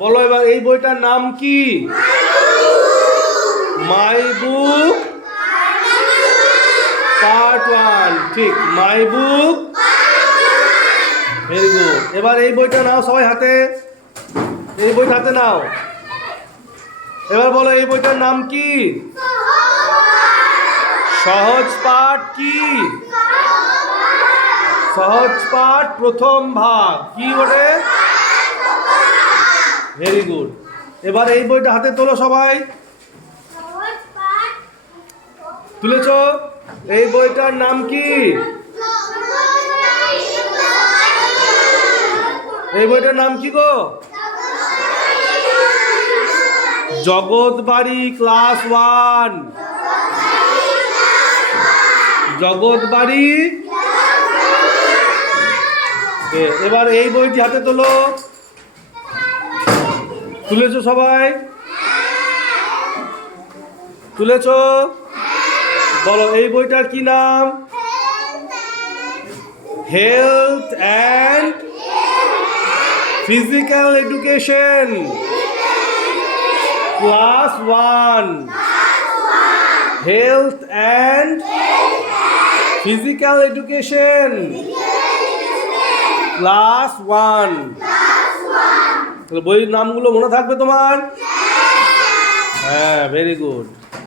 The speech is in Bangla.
বলো এবার এই বইটার নাম কি? মাই বুক পার্ট 1। ঠিক, মাই বুক। Very good. এবার এই বইটা নাও সবাই হাতে, এই বইটা হাতে নাও। এবার বলো এই বইটার নাম কি? সহজ পাঠ কি? সহজ পাঠ প্রথম ভাগ কি বলে? Very good. এবার এই বইটা হাতে তোলো সবাই। তুলেছ? এই বইটার নাম কি? এই বইটার নাম কি গো? জগৎবাড়ি ক্লাস 1। জগৎবাড়ি। এবার এই বইটি হাতে তোলো। তুলেছ সবাই? তুলেছ? বলো এই বইটার কি নাম? Health and physical education class 1। Health and physical education class 1। বইয়ের নামগুলো মনে থাকবে তোমার? হ্যাঁ, ভেরি গুড।